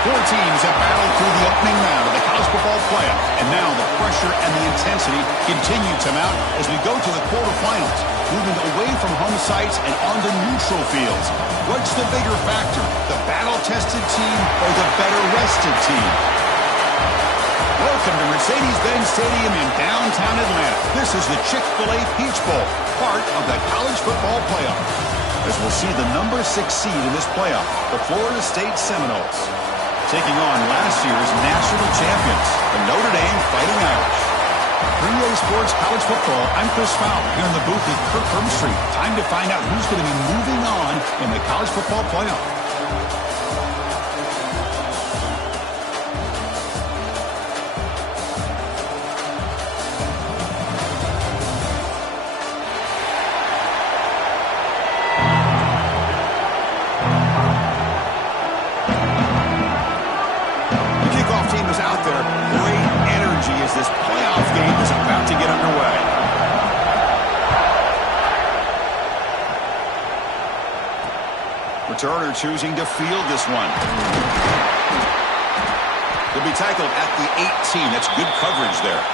Four teams have battled through the opening round of the college football playoff, and now the pressure and the intensity continue to mount as we go to the quarterfinals, moving away from home sites and onto neutral fields. What's the bigger factor, the battle-tested team or the better-rested team? Welcome to Mercedes-Benz Stadium in downtown Atlanta. This is the Chick-fil-A Peach Bowl, part of the college football playoff, as we'll see the number 6 seed in this playoff, the Florida State Seminoles, taking on last year's national champions, the Notre Dame Fighting Irish. For EA Sports College Football, I'm Chris Fowler, here in the booth with Kirk Herbstreit. Time to find out who's going to be moving on in the college football playoff. Returner choosing to field this one. He'll be tackled at the 18. That's good coverage there.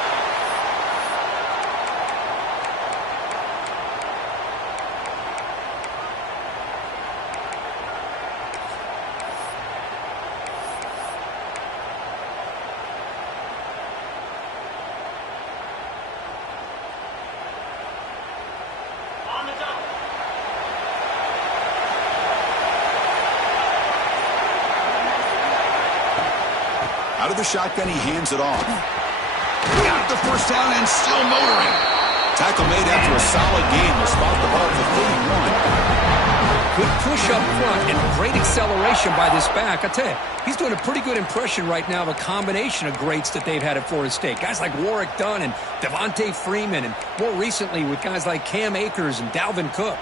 Out of the shotgun, he hands it off. Got the first down and still motoring. Tackle made after a solid gain. Will spot the ball at the 31. Good push up front and great acceleration by this back. I tell you, he's doing a pretty good impression right now of a combination of greats that they've had at Florida State. Guys like Warwick Dunn and Devontae Freeman, and more recently with guys like Cam Akers and Dalvin Cook.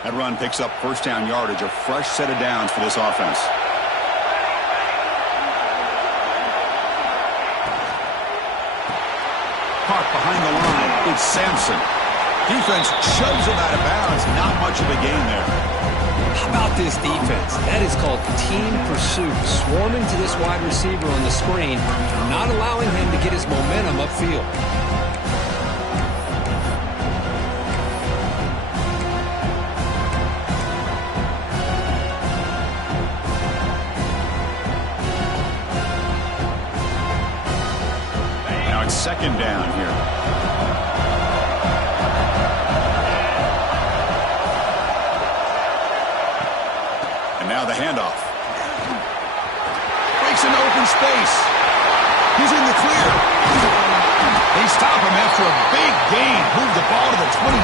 That run picks up first down yardage, a fresh set of downs for this offense. Caught behind the line, it's Sampson. Defense shoves him out of bounds, not much of a gain there. How about this defense? That is called team pursuit. Swarming to this wide receiver on the screen, not allowing him to get his momentum upfield. Second down here. And now the handoff. Breaks into open space. He's in the clear. They stop him after a big gain. Move the ball to the 26.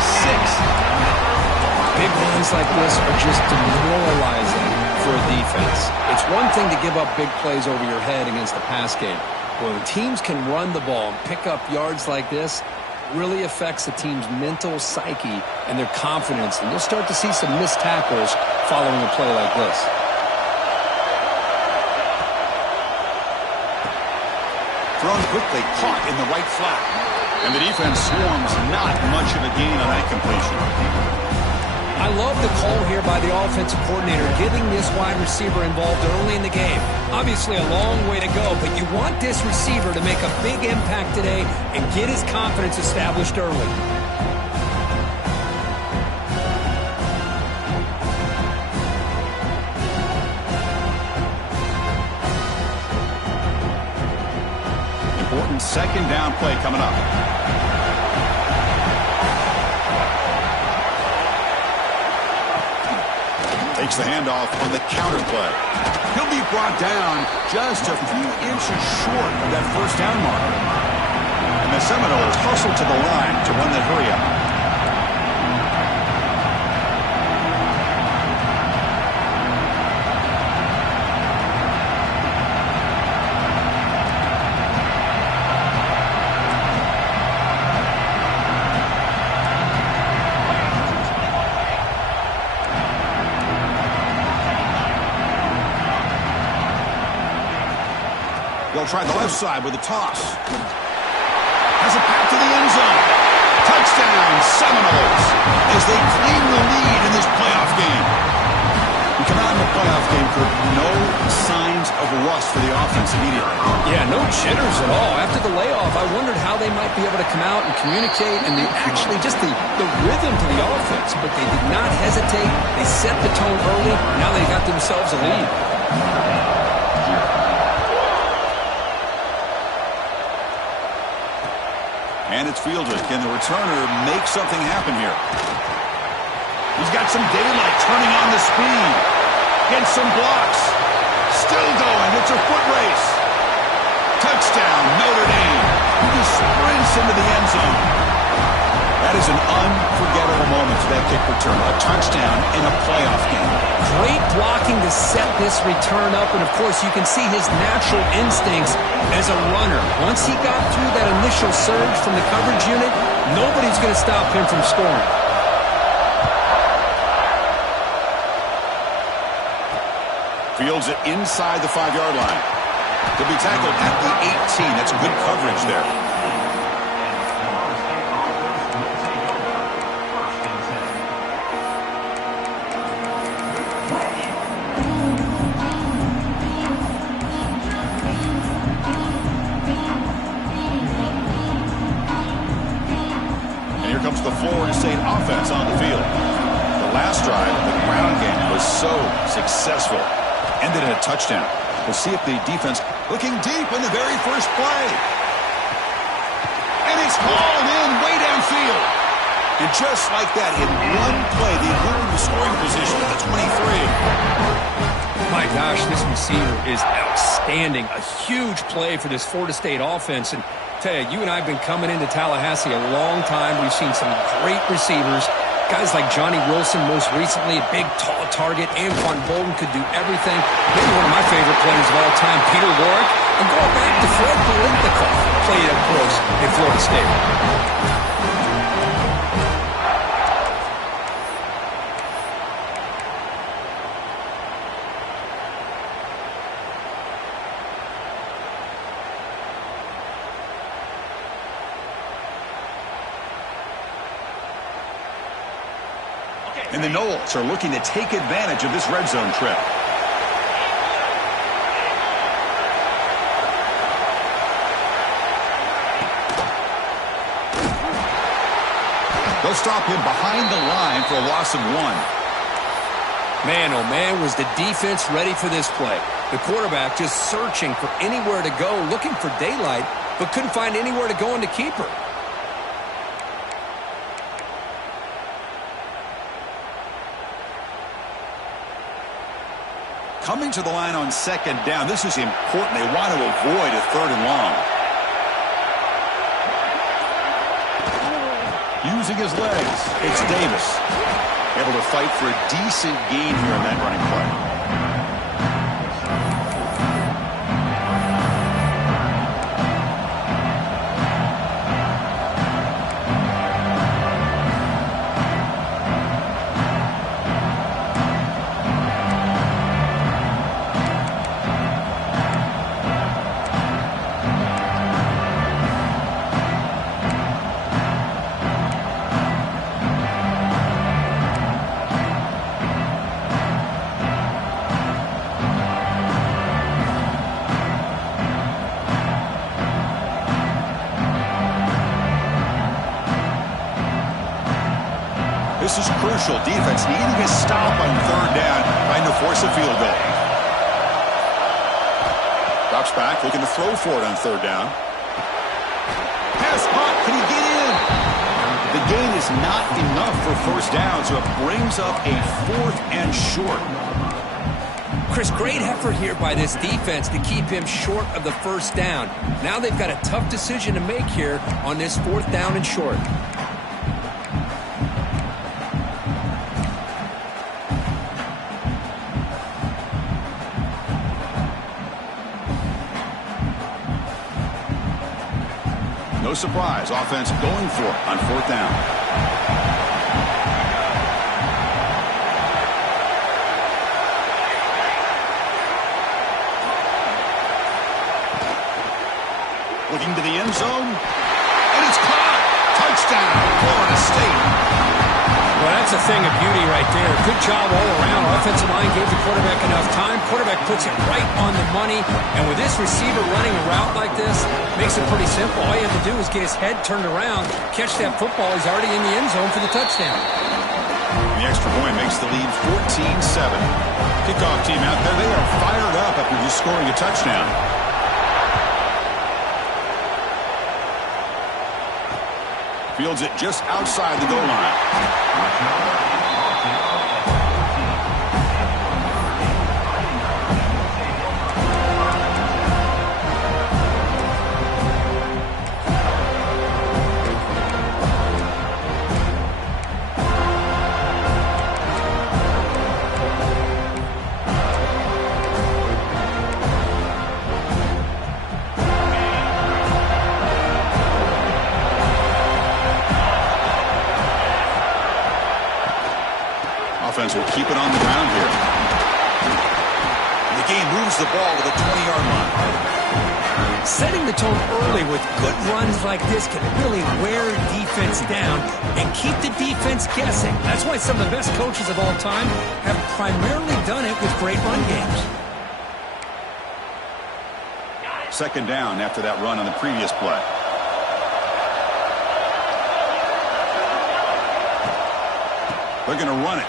Big runs like this are just demoralizing for a defense. It's one thing to give up big plays over your head against the pass game. When teams can run the ball and pick up yards like this, it really affects the team's mental psyche and their confidence. And you'll start to see some missed tackles following a play like this. Thrown quickly, caught in the right flat. And the defense swarms, not much of a gain on that completion. I love the call here by the offensive coordinator, getting this wide receiver involved early in the game. Obviously a long way to go, but you want this receiver to make a big impact today and get his confidence established early. Important second down play coming up. Takes the handoff on the counter play. He'll be brought down just a few inches short of that first down mark. And the Seminoles hustle to the line to run that hurry up. They'll try the left side with a toss. Has it back to the end zone. Touchdown, Seminoles, as they claim the lead in this playoff game. lost for the offense immediately. Yeah, no jitters at all. After the layoff, I wondered how they might be able to come out and communicate and actually just the rhythm to the offense. But they did not hesitate. They set the tone early. Now they got themselves a lead. And it's fielded. Can the returner make something happen here? He's got some daylight, turning on the speed. Gets some blocks. Still going. It's a foot race. Touchdown, Notre Dame. He sprints into the end zone. That is an unforgettable moment for that kick return. A touchdown in a playoff game. Great blocking to set this return up. And, of course, you can see his natural instincts as a runner. Once he got through that initial surge from the coverage unit, nobody's going to stop him from scoring. Fields it inside the 5-yard line. To be tackled at the 18. That's good coverage there. And here comes the Florida State offense on the field. The last drive of the ground game was so successful. Ended in a touchdown. We'll see if the defense looking deep in the very first play. And it's hauled in way downfield. And just like that, in one play, they moved the scoring position at the 23. My gosh, this receiver is outstanding. A huge play for this Florida State offense. And tell you, you and I have been coming into Tallahassee a long time. We've seen some great receivers. Guys like Johnny Wilson, most recently, a big, tall target. Anquan Bolden could do everything. Maybe one of my favorite players of all time, Peter Warrick. And going back to Fred Biletnikoff, played up close in Florida State. And the Noles are looking to take advantage of this red zone trip. They'll stop him behind the line for a loss of 1. Man, oh man, was the defense ready for this play. The quarterback just searching for anywhere to go, looking for daylight, but couldn't find anywhere to go in the keeper. Coming to the line on second down. This is important. They want to avoid a 3rd and long. Using his legs, it's Davis. Able to fight for a decent gain here in that running play. This is crucial. Defense needing a stop on 3rd down, trying to force a field goal. Drops back, looking to throw for it on 3rd down. Pass caught. Can he get in? The gain is not enough for 1st down, so it brings up a 4th and short. Chris, great effort here by this defense to keep him short of the 1st down. Now they've got a tough decision to make here on this 4th down and short. No surprise, offense going for it on 4th down. Looking to the end zone, and it's caught. Touchdown, Florida State. Well, That's a thing of beauty right there. Good job all around. Offensive line gave the quarterback enough time. Quarterback puts it right on the money. And with this receiver running a route like this, makes it pretty simple. All you have to do is get his head turned around, catch that football. He's already in the end zone for the touchdown. The extra point makes the lead 14-7. Kickoff team out there, they are fired up after just scoring a touchdown. Fields it just outside the goal line. Offense will keep it on the ground here. The game moves the ball to the 20-yard line. Setting the tone early with good runs like this can really wear defense down and keep the defense guessing. That's why some of the best coaches of all time have primarily done it with great run games. Second down after that run on the previous play. They're going to run it.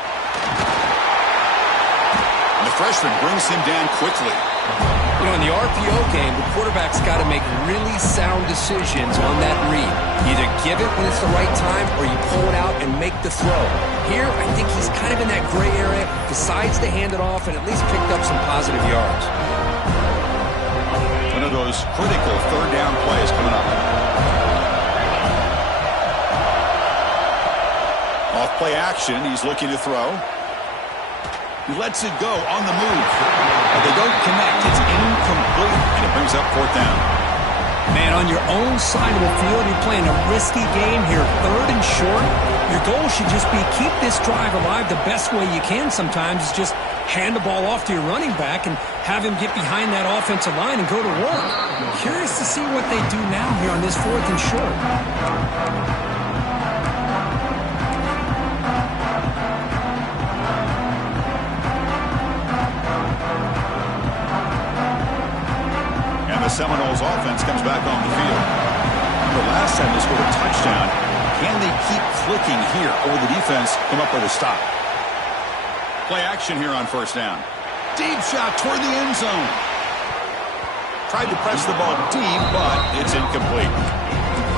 The freshman brings him down quickly. You know, in the RPO game, the quarterback's got to make really sound decisions on that read. Either give it when it's the right time or you pull it out and make the throw. Here, I think he's kind of in that gray area, decides to hand it off and at least picked up some positive yards. One of those critical third down plays coming up. Off play action, he's looking to throw. He lets it go on the move. But they don't connect. It's incomplete, and it brings up fourth down. Man, on your own side of the field, you're playing a risky game here. Third and short. Your goal should just be keep this drive alive the best way you can sometimes is just hand the ball off to your running back and have him get behind that offensive line and go to work. Curious to see what they do now here on this fourth and short. The Seminoles offense comes back on the field. The last time they scored a touchdown, can they keep clicking here, or will the defense come up with a stop? Play action here on first down. Deep shot toward the end zone. Tried to press the ball deep, but it's incomplete.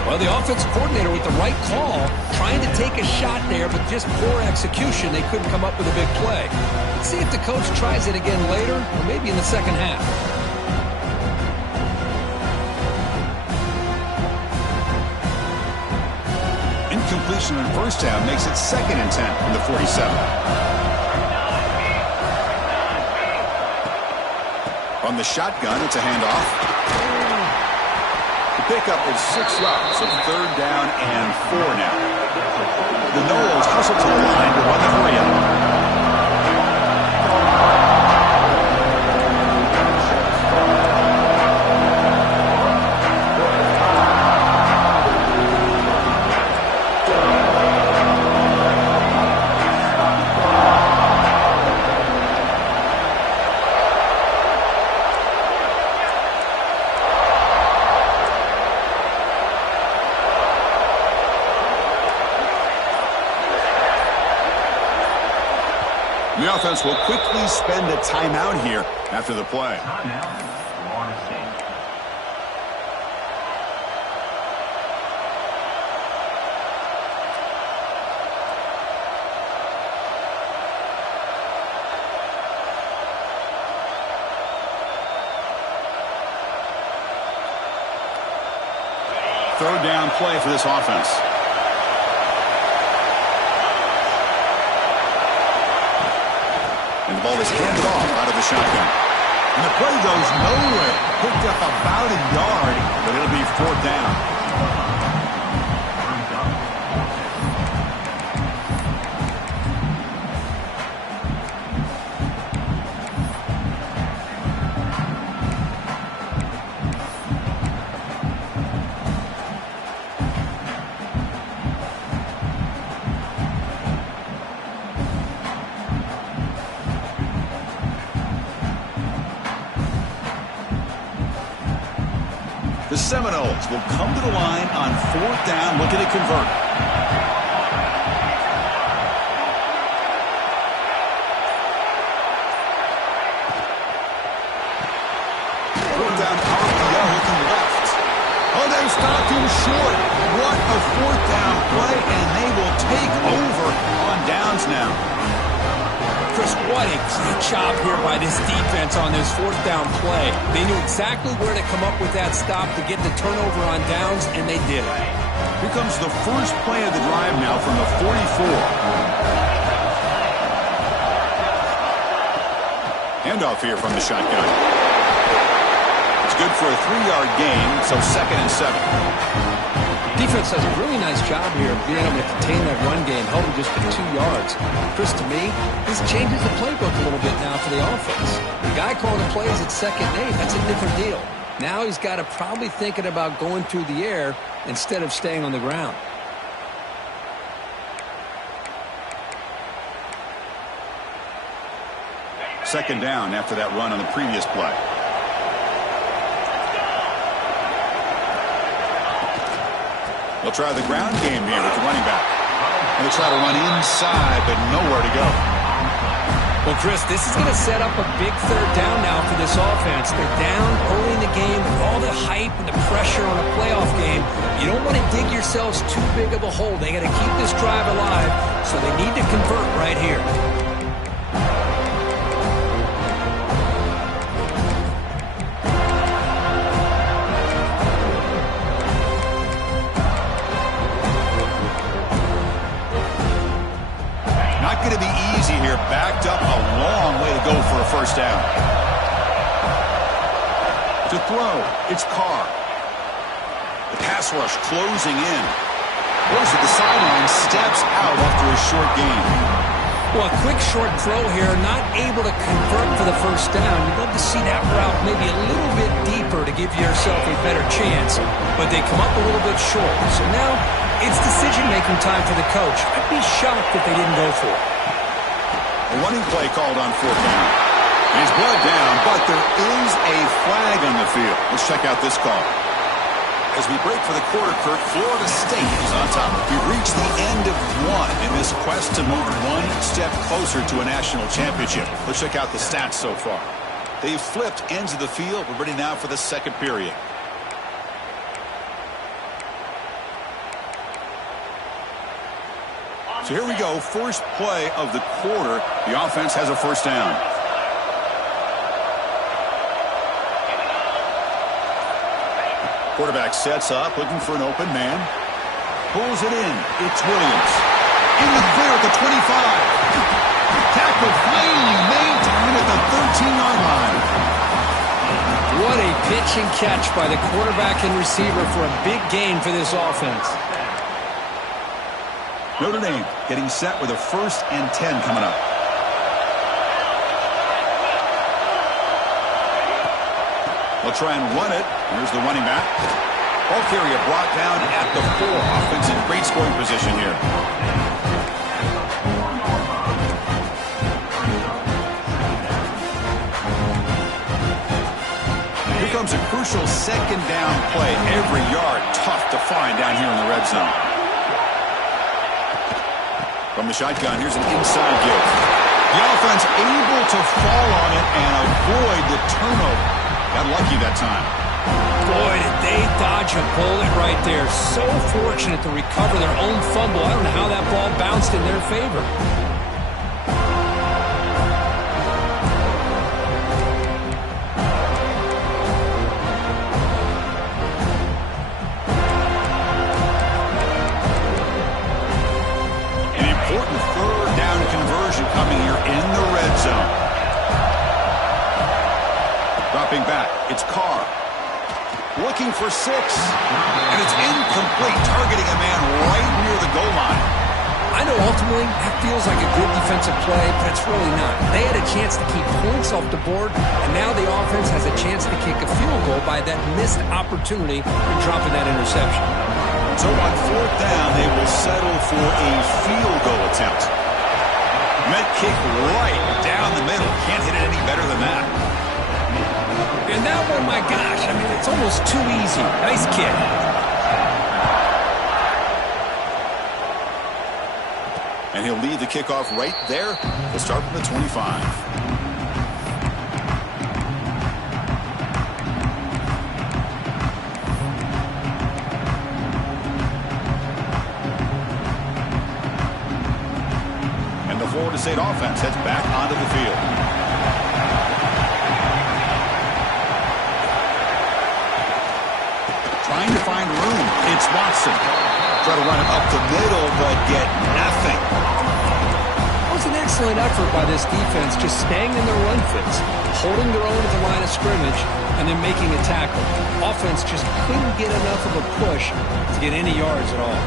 Well, the offensive coordinator with the right call, trying to take a shot there, but just poor execution. They couldn't come up with a big play. Let's see if the coach tries it again later, or maybe in the second half. Completion on first down makes it 2nd and 10 from the 47. On the shotgun, it's a handoff. The pickup is 6 yards, so 3rd down and 4 now. The Noles hustle to the line to run the 3-out. The offense will quickly spend a timeout here after the play. Third down play for this offense. And the ball is handed off out of the shotgun. And the play goes nowhere. Picked up about a yard, but it'll be 4th down. Seminoles will come to the line on 4th down, looking to convert. They've stopped him short. What a 4th down play, and they will take over on downs now. Chris, what a great job here by this defense on this 4th down play. They knew exactly where to come up with that stop to get the turnover on downs, and they did it. Here comes the first play of the drive now from the 44. Handoff here from the shotgun. Good for a 3-yard gain, so 2nd and 7. Defense does a really nice job here of being able to contain that run game, held them just for 2 yards. Chris, to me, this changes the playbook a little bit now for the offense. The guy calling the plays at 2nd and 8, that's a different deal. Now he's got to probably thinking about going through the air instead of staying on the ground. Second down after that run on the previous play. They'll try the ground game here with the running back. And they'll try to run inside, but nowhere to go. Well, Chris, this is going to set up a big 3rd down now for this offense. They're down early in the game with all the hype and the pressure on a playoff game. You don't want to dig yourselves too big of a hole. They got to keep this drive alive, so they need to convert right here. Going to be easy here. Backed up a long way to go for a 1st down. To throw, it's Carr. The pass rush closing in. Goes to the sideline, steps out after a short gain. Well, a quick short throw here, not able to convert for the 1st down. You'd love to see that route maybe a little bit deeper to give yourself a better chance, but they come up a little bit short. So now it's decision-making time for the coach. I'd be shocked if they didn't go for it. A running play called on 4th down. He's brought down, but there is a flag on the field. Let's check out this call. As we break for the quarter, Kirk, Florida State is on top. We've reached the end of one in this quest to move one step closer to a national championship. Let's check out the stats so far. They've flipped ends of the field. We're ready now for the 2nd period. So here we go, first play of the quarter. The offense has a 1st down. Quarterback sets up, looking for an open man. Pulls it in. It's Williams. In the clear at the 25. Tackle finally made down at the 13-yard line. What a pitch and catch by the quarterback and receiver for a big gain for this offense. Notre Dame getting set with a 1st and 10 coming up. They'll try and run it. Here's the running back. Ball carrier brought down at the 4. Offense in great scoring position here. Here comes a crucial 2nd down play. Every yard tough to find down here in the red zone. From the shotgun, here's an inside give. The offense able to fall on it and avoid the turnover. Got lucky that time. Boy, did they dodge a bullet right there. So fortunate to recover their own fumble. I don't know how that ball bounced in their favor. Coming here in the red zone. Dropping back, it's Carr. Looking for 6. And it's incomplete, targeting a man right near the goal line. I know ultimately that feels like a good defensive play, but it's really not. They had a chance to keep points off the board, and now the offense has a chance to kick a field goal by that missed opportunity and dropping that interception. So on 4th down, they will settle for a field goal attempt. Met kick right down the middle. Can't hit it any better than that. And that one, my gosh, I mean, it's almost too easy. Nice kick. And he'll lead the kickoff right there. We'll start from the 25. And the Florida State offense heads back onto the field. Trying to find room. It's Watson. Try to run it up the middle, but get nothing. It was an excellent effort by this defense, just staying in their run fits, holding their own at the line of scrimmage, and then making a tackle. Offense just couldn't get enough of a push to get any yards at all.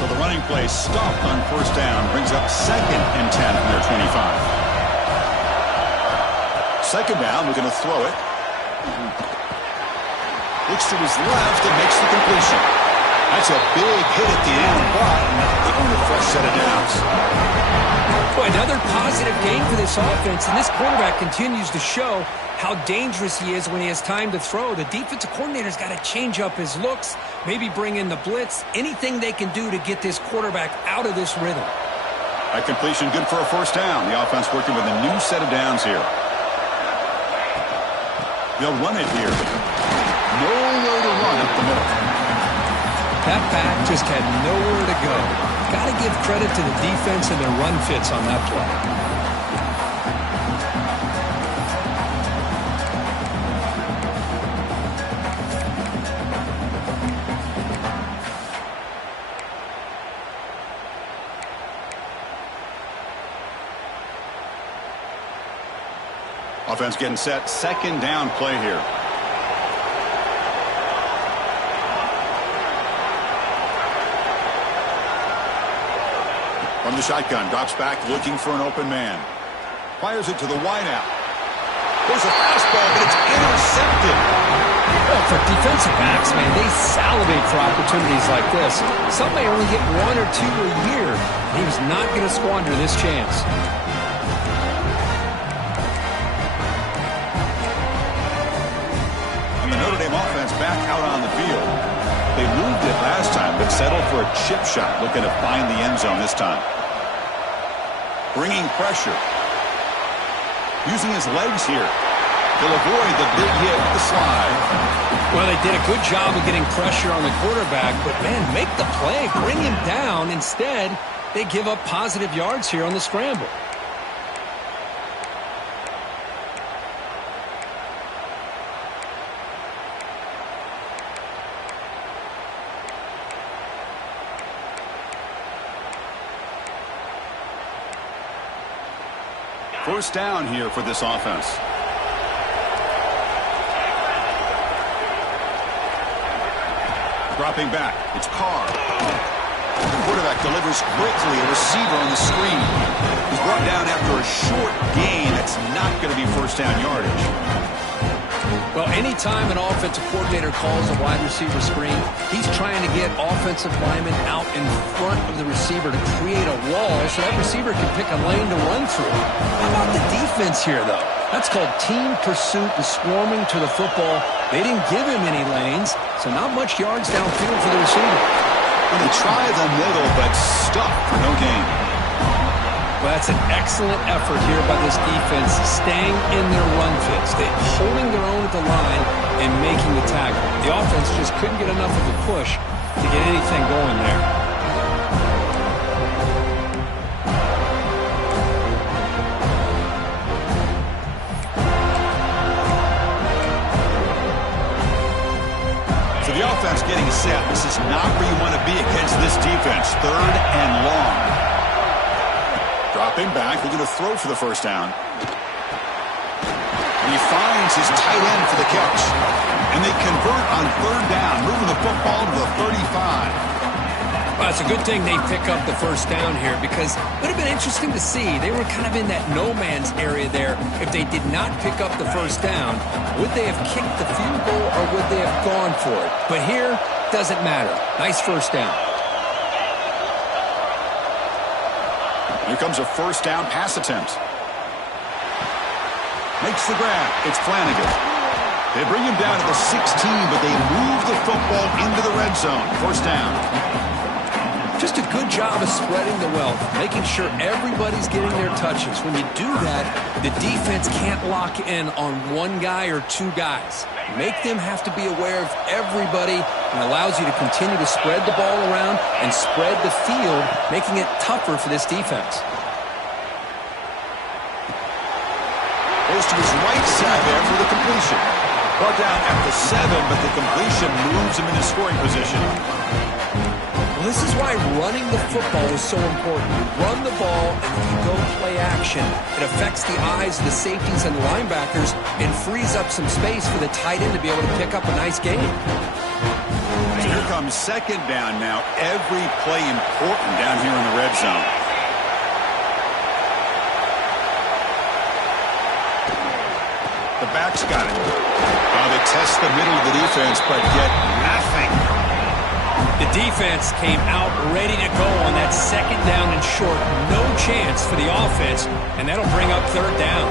So the running play stopped on first down, brings up 2nd and 10 from their 25. Second down, we're going to throw it. Looks to his left and makes the completion. That's a big hit at the end, but they earn a fresh set of downs. Boy, another positive game for this offense, and this quarterback continues to show how dangerous he is when he has time to throw. The defensive coordinator's got to change up his looks, maybe bring in the blitz, anything they can do to get this quarterback out of this rhythm. That completion good for a first down. The offense working with a new set of downs here. They'll run it here. Nowhere to run up the middle. That back just had nowhere to go. Got to give credit to the defense and their run fits on that play. Offense getting set. Second down play here. From the shotgun, drops back looking for an open man. Fires it to the wideout. There's a fastball, but it's intercepted. Well, for defensive backs, man, they salivate for opportunities like this. Some may only get 1 or 2 a year. He was not going to squander this chance. And the Notre Dame offense back out on the field. They moved it last time, but settled for a chip shot, looking to find the end zone this time. Bringing pressure. Using his legs here. They'll avoid the big hit with the slide. Well, they did a good job of getting pressure on the quarterback, but, man, make the play. Bring him down. Instead, they give up positive yards here on the scramble. First down here for this offense. Dropping back. It's Carr. The quarterback delivers quickly. A receiver on the screen. He's brought down after a short gain. That's not going to be first down yardage. Well, anytime an offensive coordinator calls a wide receiver screen, he's trying to get offensive linemen out in front of the receiver to create a wall so that receiver can pick a lane to run through. How about the defense here, though? That's called team pursuit and swarming to the football. They didn't give him any lanes, so not much yards downfield for the receiver. And they try the middle, but stuck for no gain. Well, that's an excellent effort here by this defense, staying in their run fits. They're holding their own at the line and making the tackle. The offense just couldn't get enough of a push to get anything going there. So the offense getting set. This is not where you want to be against this defense. Third and long. Dropping back, looking to throw for the first down. And he finds his tight end for the catch. And they convert on third down, moving the football to the 35. Well, it's a good thing they pick up the first down here because it would have been interesting to see. They were kind of in that no man's area there. If they did not pick up the first down, would they have kicked the field goal or would they have gone for it? But here, doesn't matter. Nice first down. Here comes a first down pass attempt. Makes the grab. It's Flanagan. They bring him down to the 16, but they move the football into the red zone. First down. Just a good job of spreading the wealth, making sure everybody's getting their touches. When you do that, the defense can't lock in on one guy or two guys. Make them have to be aware of everybody, and allows you to continue to spread the ball around and spread the field, making it tougher for this defense. Goes to his right side there for the completion. Brought down at the 7, but the completion moves him into scoring position. Well, this is why running the football is so important. You run the ball and then you go play action. It affects the eyes of the safeties and linebackers and frees up some space for the tight end to be able to pick up a nice gain. So here comes second down now. Every play important down here in the red zone. The back's got it. Well, they test the middle of the defense, but get nothing. The defense came out ready to go on that second down and short. No chance for the offense, and that'll bring up third down.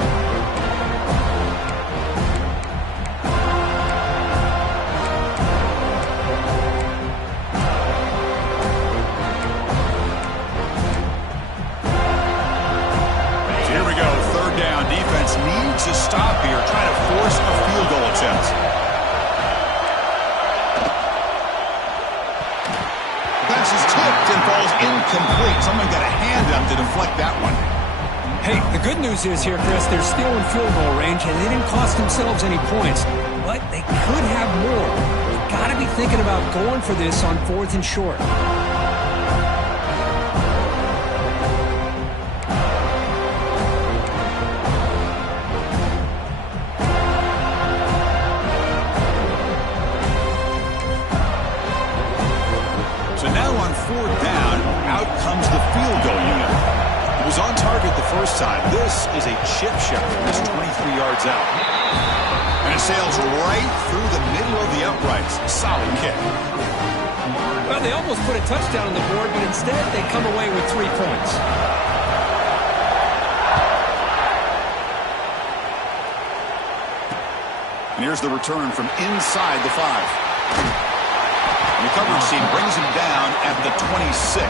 So here we go, third down. Defense needs a stop here, trying to force a field goal attempt. Pass is tipped and falls incomplete. Someone got a hand up to deflect that one. Hey, the good news is here, Chris, they're still in field goal range, and they didn't cost themselves any points, but they could have more. You've got to be thinking about going for this on fourth and short. Fourth down, out comes the field goal unit. It was on target the first time. This is a chip shot. It's 23 yards out. And it sails right through the middle of the uprights. Solid kick. Well, they almost put a touchdown on the board, but instead they come away with 3 points. And here's the return from inside the 5. The coverage team brings him down at the 26.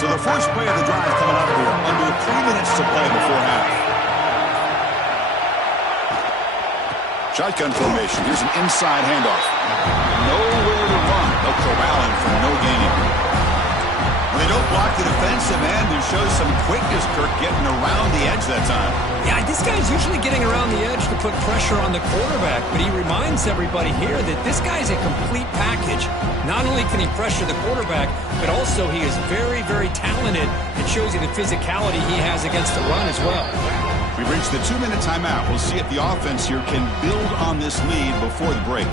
So the first play of the drive coming up here, under 3 minutes to play before half. Shotgun formation. Here's an inside handoff. Nowhere to run. They'll corral him for no gain. When they don't block the defensive end, who shows some quickness, Kirk, getting around the edge that time. Yeah, this guy's usually getting around the edge to put pressure on the quarterback, but he reminds everybody here that this guy's a complete package. Not only can he pressure the quarterback, but also he is very, very talented. It shows you the physicality he has against the run as well. We've reached the 2-minute timeout. We'll see if the offense here can build on this lead before the break.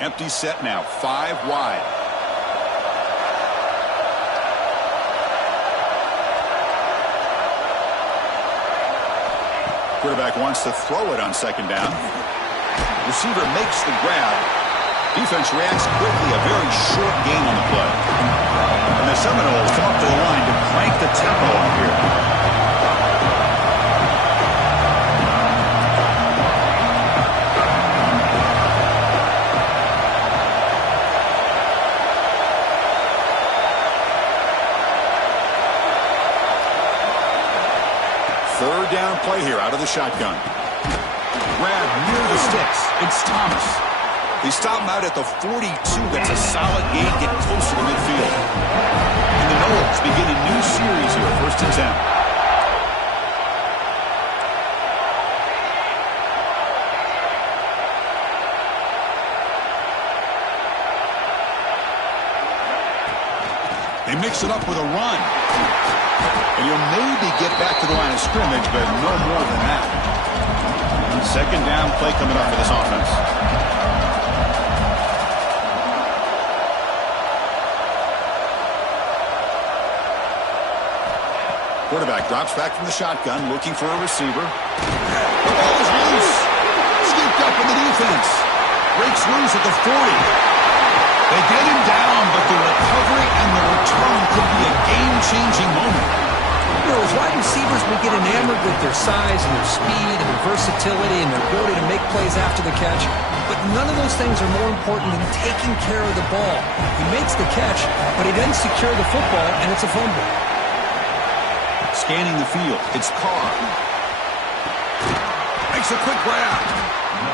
Empty set now, 5 wide. Quarterback wants to throw it on second down. Receiver makes the grab. Defense reacts quickly, a very short gain on the play. And the Seminoles come up to the line to crank the tempo up here. Third down play here out of the shotgun. Grab near the sticks. It's Thomas. They stop him out at the 42. That's a solid gain, getting closer to midfield. And the Noles begin a new series here, 1st and 10. They mix it up with a run. And he'll maybe get back to the line of scrimmage, but no more than that. Second down play coming up for this offense. Quarterback drops back from the shotgun, looking for a receiver. The ball is loose. Scooped up in the defense. Breaks loose at the 40. They get him down, but the recovery and the return could be a game-changing moment. You know, as wide receivers, we get enamored with their size and their speed and their versatility and their ability to make plays after the catch. But none of those things are more important than taking care of the ball. He makes the catch, but he doesn't secure the football, and it's a fumble. Scanning the field, it's Carr. Makes a quick grab.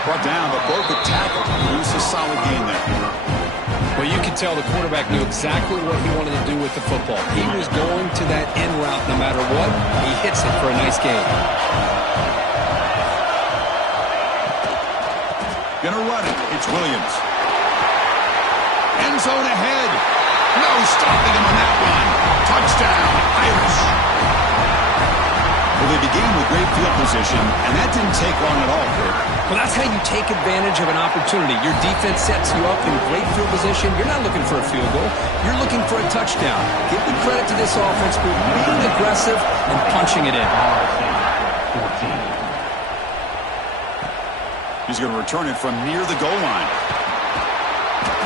Brought down, but broke a tackle. Produces a solid gain there. Well, you could tell the quarterback knew exactly what he wanted to do with the football. He was going to that end route no matter what. He hits it for a nice gain. Gonna run it. It's Williams. End zone ahead. No stopping him on that one. Touchdown, Irish. Well, they began with great field position, and that didn't take long at all, Kurt. Well, that's how you take advantage of an opportunity. Your defense sets you up in great field position. You're not looking for a field goal. You're looking for a touchdown. Give the credit to this offense for being aggressive and punching it in. He's going to return it from near the goal line.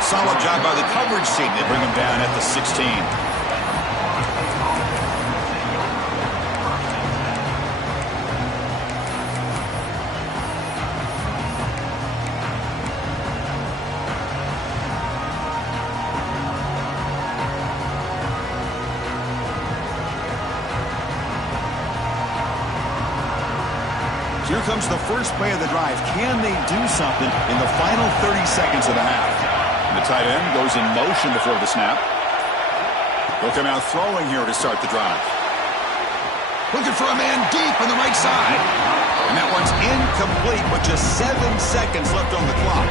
Solid job by the coverage team. They bring him down at the 16. Here comes the first play of the drive. Can they do something in the final 30 seconds of the half? The tight end goes in motion before the snap. They'll come out throwing here to start the drive. Looking for a man deep on the right side. And that one's incomplete with just 7 seconds left on the clock.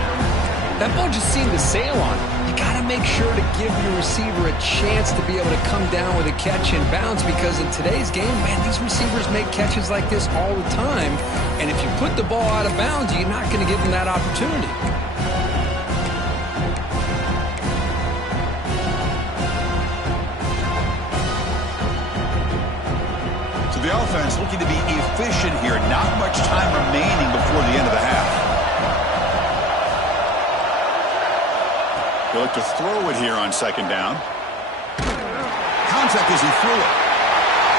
That ball just seemed to sail on him. You got to make sure to give your receiver a chance to be able to come down with a catch and bounce, because in today's game, man, these receivers make catches like this all the time. And if you put the ball out of bounds, you're not going to give them that opportunity. So the offense looking to be efficient here. Not much time remaining before the end of the half. They look to throw it here on second down. Contact as he threw it.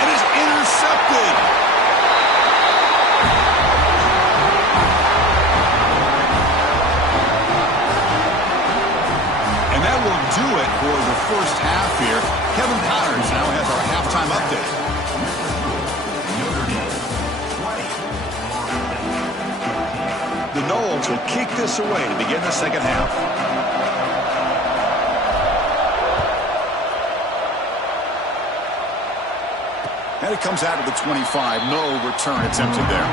It is intercepted. And that will do it for the first half here. Kevin Connors now has our halftime update. The Noles will kick this away to begin the second half. And it comes out of the 25. No return attempted there.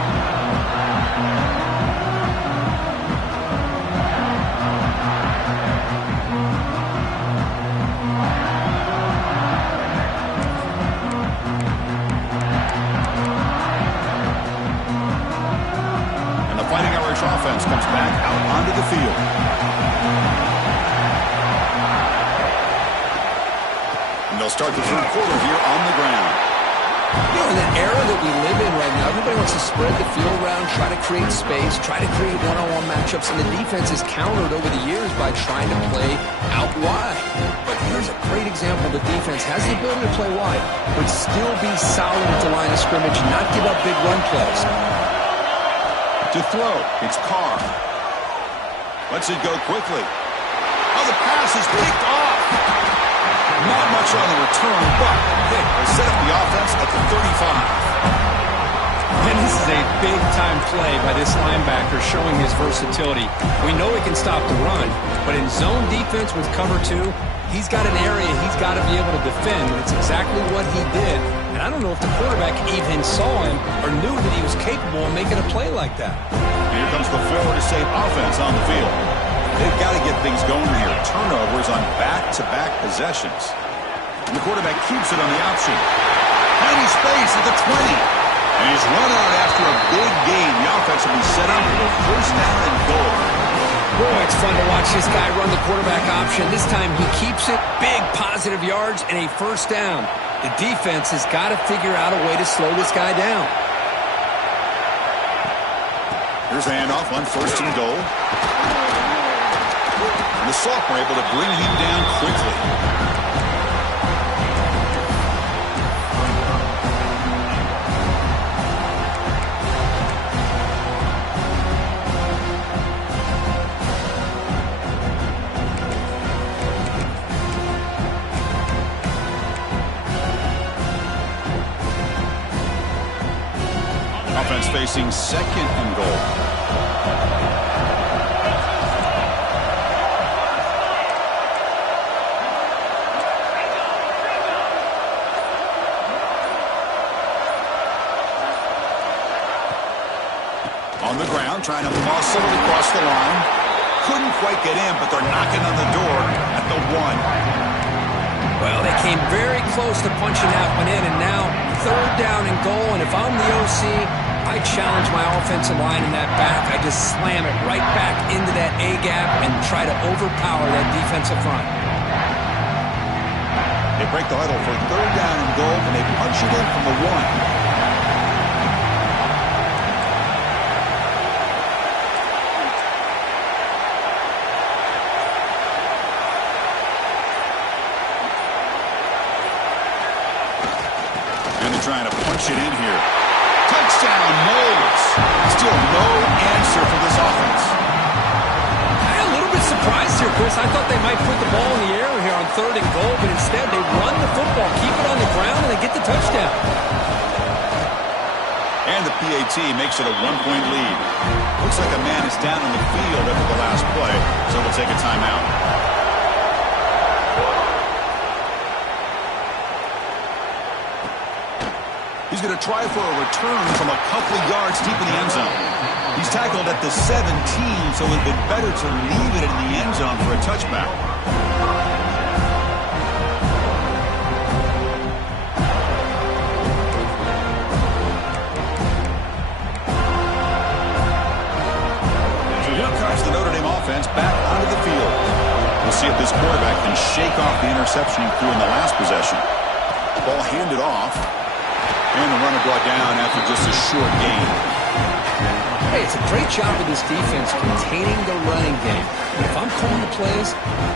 And the Fighting Irish offense comes back out onto the field. And they'll start the third quarter here on the ground. You know, in the era that we live in right now, everybody wants to spread the field around, try to create space, try to create one-on-one matchups, and the defense is countered over the years by trying to play out wide. But here's a great example. The defense has the ability to play wide, but still be solid at the line of scrimmage and not give up big run plays. To throw, it's Carr. Lets it go quickly. Oh, the pass is picked off. Not much on the return, but Vic will set up the offense at the 35. And this is a big-time play by this linebacker showing his versatility. We know he can stop the run, but in zone defense with cover 2, he's got an area he's got to be able to defend, and it's exactly what he did. And I don't know if the quarterback even saw him or knew that he was capable of making a play like that. And here comes the Florida State offense on the field. They've got to get things going here. Turnovers on back-to-back possessions. And the quarterback keeps it on the option. Tiny space at the 20. And he's run out after a big gain. The offense will be set up for first down and goal. Boy, it's fun to watch this guy run the quarterback option. This time he keeps it, big positive yards, and a first down. The defense has got to figure out a way to slow this guy down. Here's the handoff on first and goal. And the sophomore able to bring him down quickly. Offense facing second and goal. On the ground, trying to muscle it across the line. Couldn't quite get in, but they're knocking on the door at the 1. Well, they came very close to punching that one in, and now third down and goal. And if I'm the OC, I challenge my offensive line in that back. I just slam it right back into that A-gap and try to overpower that defensive front. They break the huddle for third down and goal, and they punch it in from the 1. Trying to punch it in here. Touchdown, Knowles. Still no answer for this offense. I'm a little bit surprised here, Chris. I thought they might put the ball in the air here on third and goal, but instead they run the football, keep it on the ground, and they get the touchdown. And the PAT makes it a 1-point lead. Looks like a man is down on the field after the last play, so we'll take a timeout. He's going to try for a return from a couple of yards deep in the end zone. He's tackled at the 17, so it would have been better to leave it in the end zone for a touchback. So here comes the Notre Dame offense back onto the field. We'll see if this quarterback can shake off the interception he threw in the last possession. Ball handed off. And the runner brought down after just a short gain. Hey, it's a great job of this defense containing the running game. If I'm calling the plays,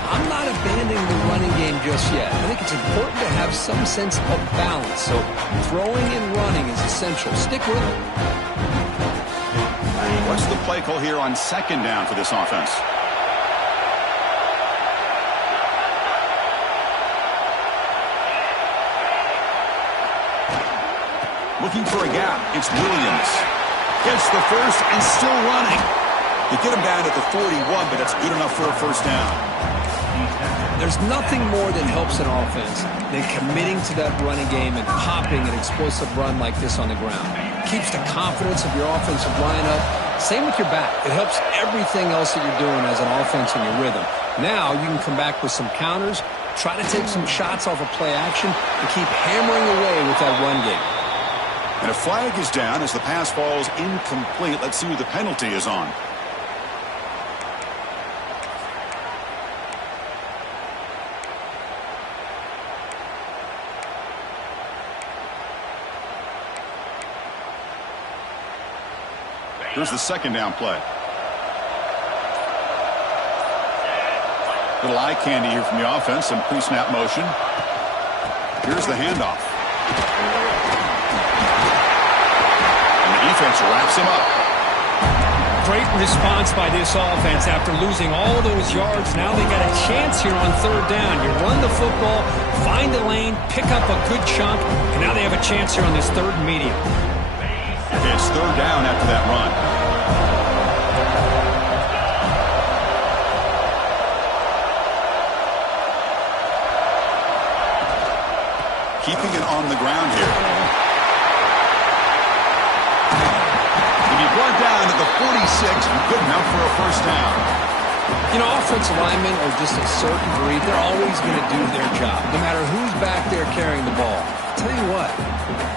I'm not abandoning the running game just yet. I think it's important to have some sense of balance. So throwing and running is essential. Stick with it. What's the play call here on second down for this offense? Looking for a gap. It's Williams. Gets the first and still running. They get him down at the 41, but that's good enough for a first down. There's nothing more that helps an offense than committing to that running game and popping an explosive run like this on the ground. Keeps the confidence of your offensive line up. Same with your back. It helps everything else that you're doing as an offense in your rhythm. Now you can come back with some counters, try to take some shots off of play action, and keep hammering away with that run game. And a flag is down as the pass falls incomplete. Let's see who the penalty is on. Here's the second down play. Little eye candy here from the offense. Some pre-snap motion. Here's the handoff. Defense wraps him up. Great response by this offense after losing all those yards. Now they got a chance here on third down. You run the football, find the lane, pick up a good chunk, and now they have a chance here on this third and medium. Okay, it's third down after that run. Keeping it on the ground here. Brought down to the 46, good enough for a first down. You know, offensive linemen are just a certain breed. They're always going to do their job, no matter who's back there carrying the ball. I'll tell you what,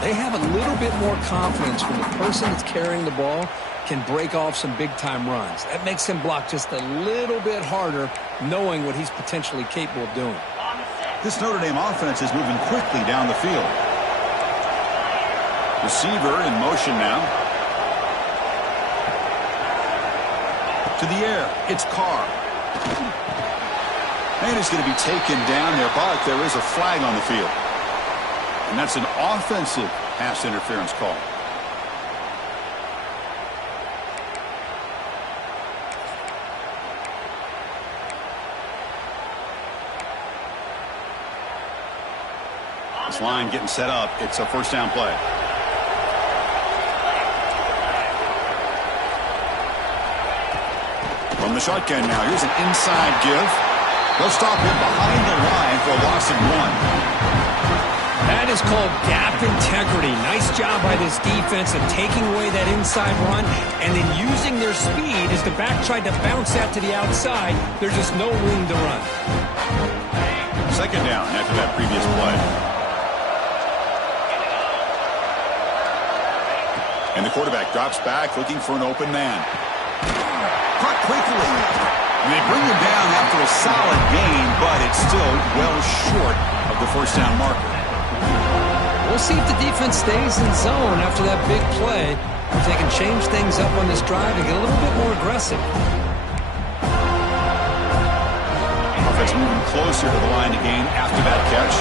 they have a little bit more confidence when the person that's carrying the ball can break off some big-time runs. That makes him block just a little bit harder, knowing what he's potentially capable of doing. This Notre Dame offense is moving quickly down the field. Receiver in motion now. To the air, it's Carr. And he's going to be taken down there, but there is a flag on the field. And that's an offensive pass interference call. This line getting set up. It's a first down play. From the shotgun now, here's an inside give. They'll stop him behind the line for a loss of 1. That is called gap integrity. Nice job by this defense of taking away that inside run and then using their speed as the back tried to bounce that to the outside. There's just no room to run. Second down after that previous play. And the quarterback drops back looking for an open man. Caught quickly. And they bring him down after a solid gain, but it's still well short of the first down marker. We'll see if the defense stays in zone after that big play. If they can change things up on this drive and get a little bit more aggressive. Offense moving closer to the line to gain after that catch.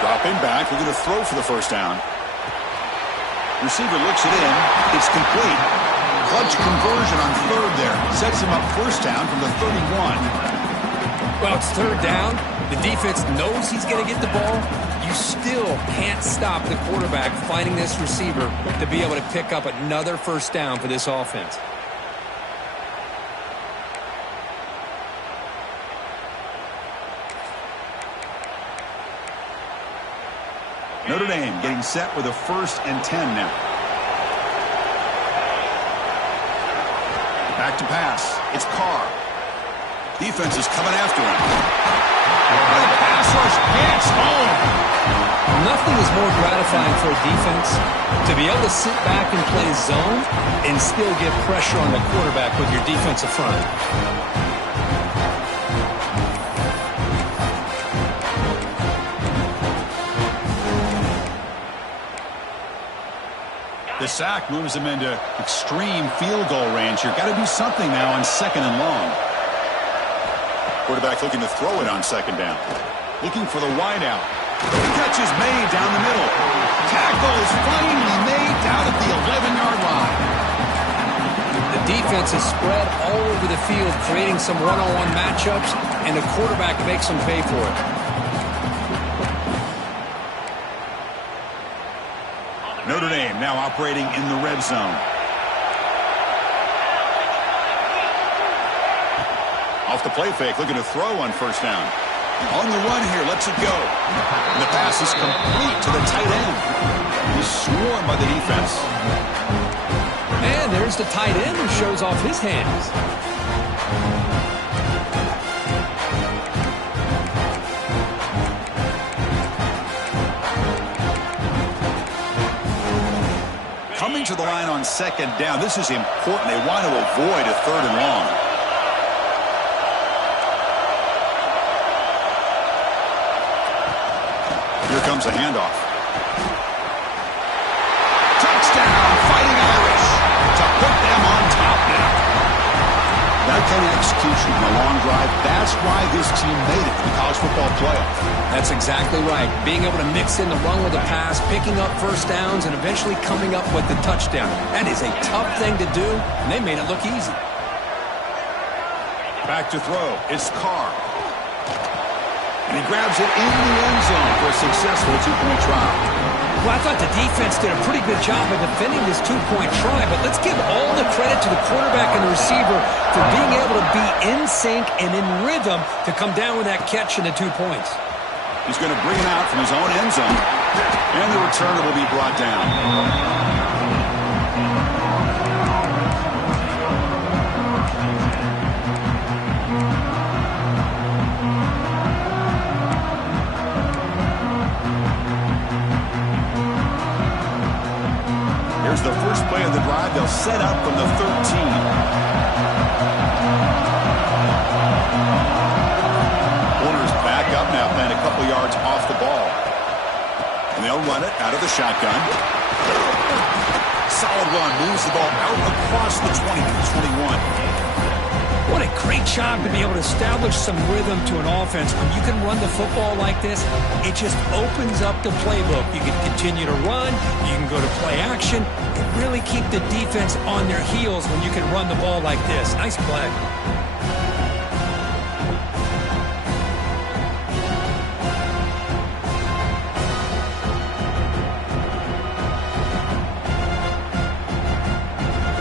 Dropping back, looking to throw for the first down. Receiver looks it in. It's complete. Clutch conversion on third there. Sets him up first down from the 31. Well, it's third down. The defense knows he's going to get the ball. You still can't stop the quarterback finding this receiver to be able to pick up another first down for this offense. Notre Dame getting set with a 1st and 10 now. Back to pass. It's Carr. Defense is coming after him. The pass rush gets home. Nothing is more gratifying for a defense to be able to sit back and play zone and still get pressure on the quarterback with your defensive front. The sack moves him into extreme field goal range here. Got to do something now on 2nd and long. Quarterback looking to throw it on 2nd down. Looking for the wideout. The catch is made down the middle. Tackle is finally made down at the 11-yard line. The defense is spread all over the field, creating some one-on-one matchups, and the quarterback makes them pay for it. Notre Dame now operating in the red zone. Off the play fake, looking to throw on first down. On the run here, lets it go. And the pass is complete to the tight end. He's swarmed by the defense. And there's the tight end who shows off his hands. Coming to the line on 2nd down. This is important. They want to avoid a 3rd and long. Here comes a handoff. Touchdown, Fighting Irish to put them on top now. That kind of execution on a long drive, that's why this team made it to the college football playoff. That's exactly right. Being able to mix in the run with the pass, picking up first downs, and eventually coming up with the touchdown. That is a tough thing to do, and they made it look easy. Back to throw. It's Carr. And he grabs it in the end zone for a successful 2-point try. Well, I thought the defense did a pretty good job of defending this 2-point try, but let's give all the credit to the quarterback and the receiver for being able to be in sync and in rhythm to come down with that catch and the 2 points. He's going to bring it out from his own end zone, and the returner will be brought down. the first play of the drive. They'll set up from the 13. Corner's back up now, playing a couple yards off the ball. And they'll run it out of the shotgun. Solid run. Moves the ball out across the 20 to the 21. What a great job to be able to establish some rhythm to an offense. When you can run the football like this, it just opens up the playbook. You can continue to run. You can go to play action. And really keep the defense on their heels when you can run the ball like this. Nice play.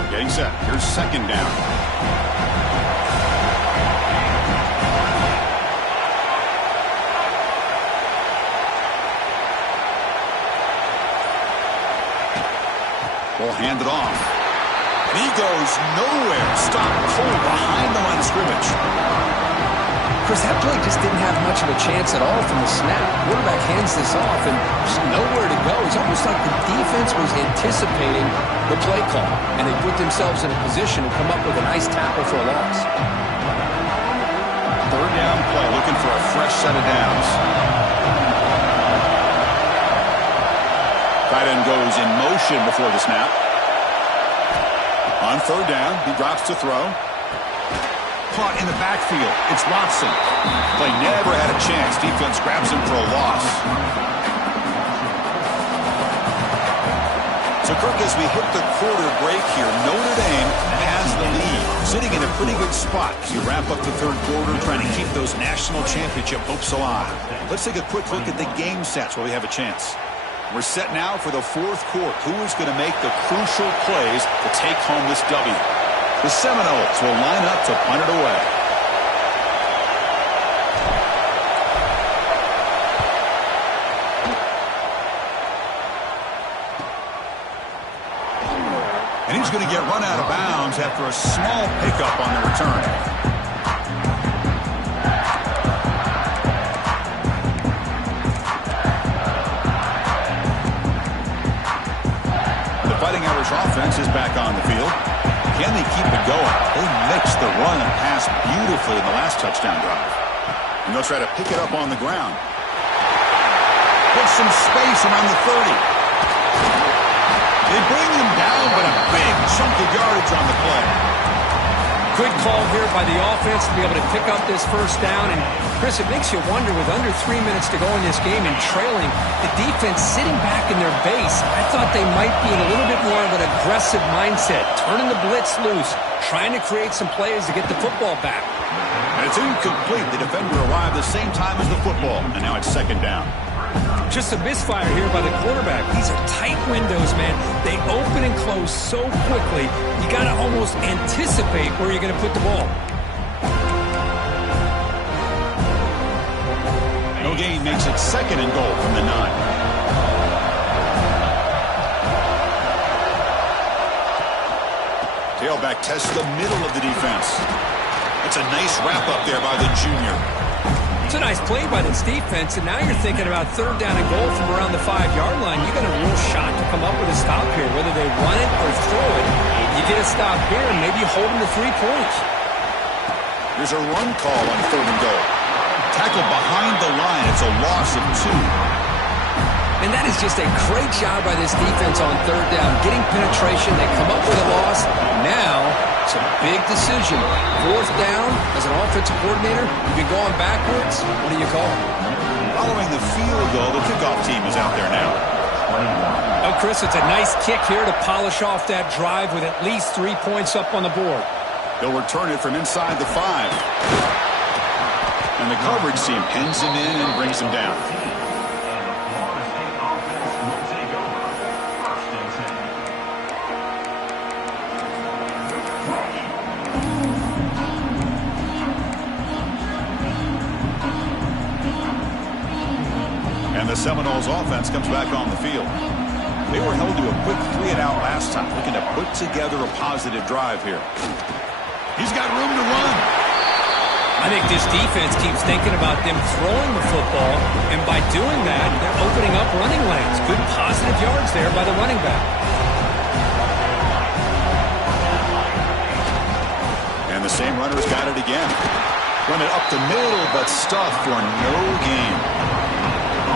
Getting set. Here's second down. Will hand it off. And he goes nowhere. Stopped cold behind the line of scrimmage. Chris, that play just didn't have much of a chance at all from the snap. Quarterback hands this off, and there's nowhere to go. It's almost like the defense was anticipating the play call, and they put themselves in a position to come up with a nice tackle for a loss. Third down play, looking for a fresh set of downs. Tight end goes in motion before the snap. On third down, he drops to throw. Caught in the backfield. It's Watson. Play never had a chance. Defense grabs him for a loss. So, Kirk, as we hit the quarter break here, Notre Dame has the lead. Sitting in a pretty good spot as you wrap up the third quarter, trying to keep those national championship hopes alive. Let's take a quick look at the game stats while we have a chance. We're set now for the fourth quarter. Who is going to make the crucial plays to take home this W? The Seminoles will line up to punt it away. And he's going to get run out of bounds after a small pickup on the return. Fighting Irish offense is back on the field. Can they keep it going? They mixed the run and pass beautifully in the last touchdown drive. And they'll try to pick it up on the ground. Put some space around the 30. They bring him down, but a big chunk of yardage on the play. Good call here by the offense to be able to pick up this first down. And, Chris, it makes you wonder, with under 3 minutes to go in this game and trailing, the defense sitting back in their base, I thought they might be in a little bit more of an aggressive mindset, turning the blitz loose, trying to create some plays to get the football back. And it's incomplete. The defender arrived the same time as the football, and now it's second down. Just a misfire here by the quarterback. These are tight windows, man. They open and close so quickly, you got to almost anticipate where you're going to put the ball. No gain makes it second and goal from the 9. Tailback tests the middle of the defense. It's a nice wrap up there by the junior. It's a nice play by this defense, and now you're thinking about third down and goal from around the 5-yard line. You got a real shot to come up with a stop here, whether they run it or throw it. You get a stop here, and maybe you hold them to 3 points. There's a run call on third and goal. Tackle behind the line. It's a loss of 2. And that is just a great job by this defense on third down. Getting penetration, they come up with a loss. Now, it's a big decision. Fourth down, as an offensive coordinator, you've been going backwards. What do you call? Following the field goal, the kickoff team is out there now. Oh, Chris, it's a nice kick here to polish off that drive with at least 3 points up on the board. They'll return it from inside the 5. And the coverage team pins him in and brings him down. And the Seminoles offense comes back on the field. They were held to a quick 3-and-out last time, looking to put together a positive drive here. He's got room to run. I think this defense keeps thinking about them throwing the football, and by doing that, they're opening up running lanes. Good positive yards there by the running back. And the same runner's got it again. Run it up the middle, but stuffed for no gain.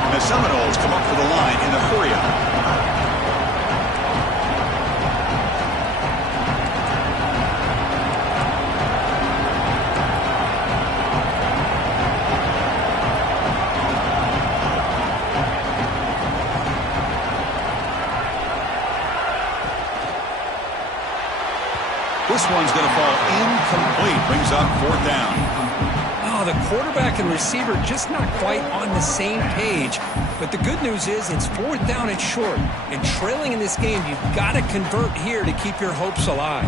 And the Seminoles come up for the line in a hurry-up. This one's going to fall incomplete. Brings up 4th down. Oh, the quarterback and receiver just not quite on the same page. But the good news is it's 4th down and short. And trailing in this game, you've got to convert here to keep your hopes alive.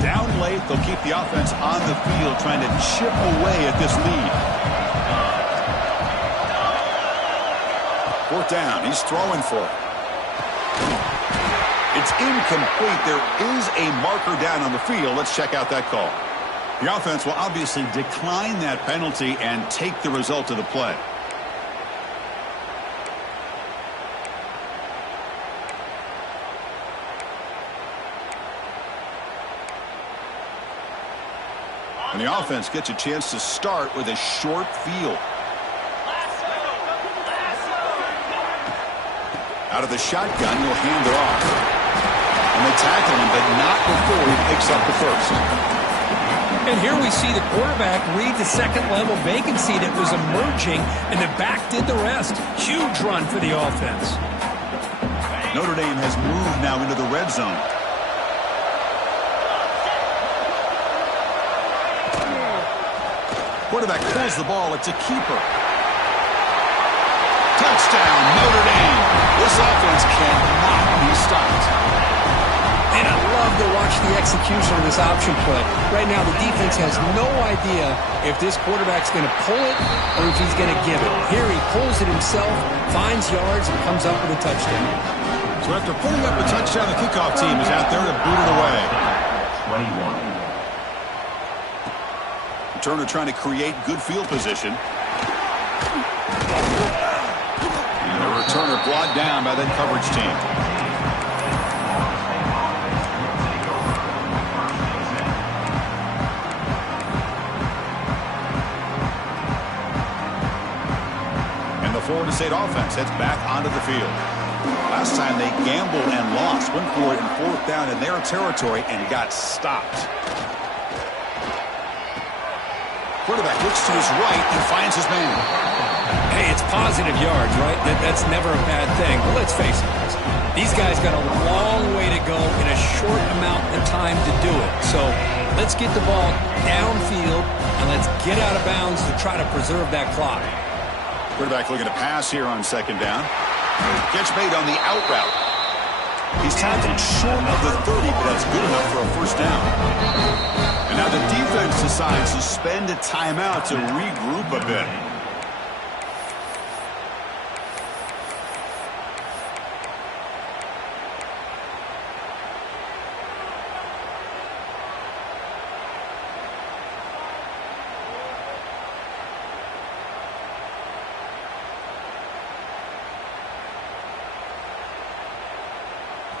Down late, they'll keep the offense on the field trying to chip away at this lead. 4th down. He's throwing for it. It's incomplete. There is a marker down on the field. Let's check out that call. The offense will obviously decline that penalty and take the result of the play. And the offense gets a chance to start with a short field. Out of the shotgun, he'll hand it off. And they tackle him, but not before he picks up the first. And here we see the quarterback read the second-level vacancy that was emerging, and the back did the rest. Huge run for the offense. Notre Dame has moved now into the red zone. Quarterback pulls the ball. It's a keeper. Touchdown, Notre Dame. This offense cannot be stopped. And I love to watch the execution of this option play. Right now, the defense has no idea if this quarterback's going to pull it or if he's going to give it. Here he pulls it himself, finds yards, and comes up with a touchdown. So after pulling up a touchdown, the kickoff team is out there to boot it away. 21. Turner trying to create good field position. And the returner brought down by that coverage team. And the Florida State offense heads back onto the field. Last time they gambled and lost. Went for it in 4th down in their territory and got stopped. Quarterback looks to his right and finds his man. Hey, it's positive yards, right? That's never a bad thing. But let's face it, guys. These guys got a long way to go in a short amount of time to do it. So let's get the ball downfield and let's get out of bounds to try to preserve that clock. Quarterback looking to pass here on 2nd down. Catch made on the out route. He's tackled short of the 30, but that's good enough for a 1st down. And now the defense decides to spend a timeout to regroup a bit.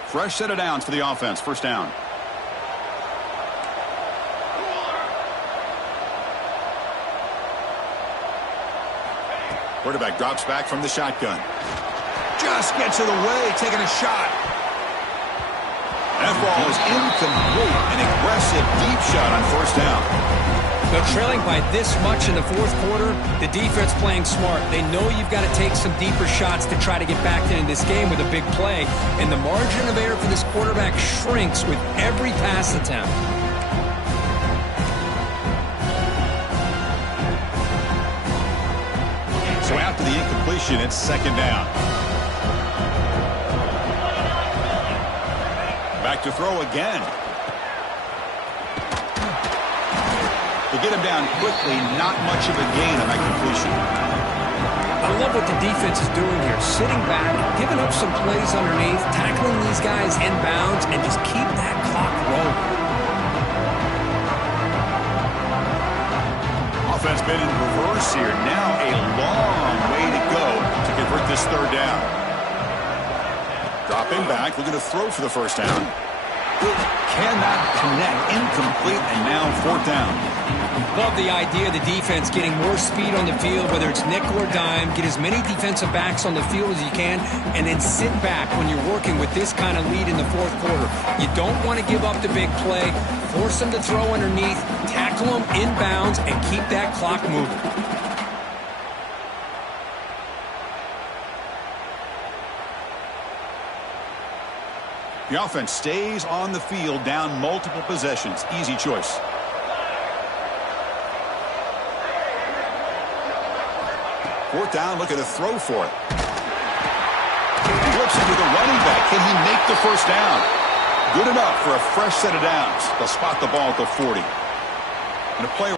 Fresh set of downs for the offense. 1st down. Quarterback drops back from the shotgun. Just gets it away, taking a shot. That ball is incomplete. An aggressive deep shot on 1st down. They're trailing by this much in the 4th quarter. The defense playing smart. They know you've got to take some deeper shots to try to get back into this game with a big play. And the margin of error for this quarterback shrinks with every pass attempt. So after the incompletion, it's 2nd down. Back to throw again. To get him down quickly, not much of a gain on that completion. I love what the defense is doing here. Sitting back, giving up some plays underneath, tackling these guys inbounds, and just keep that clock rolling. Offense been in reverse here. Now a long way to go to convert this 3rd down. Dropping back, looking to throw for the first down. Cannot connect, incomplete, and now fourth down. Love the idea of the defense getting more speed on the field, whether it's nickel or dime. Get as many defensive backs on the field as you can, and then sit back when you're working with this kind of lead in the fourth quarter. You don't want to give up the big play. Force them to throw underneath, tackle them inbounds, and keep that clock moving. The offense stays on the field, down multiple possessions. Easy choice. Fourth down, looking to throw for it. Flips it to the running back. Can he make the first down? Good enough for a fresh set of downs. They'll spot the ball at the 40. And a player...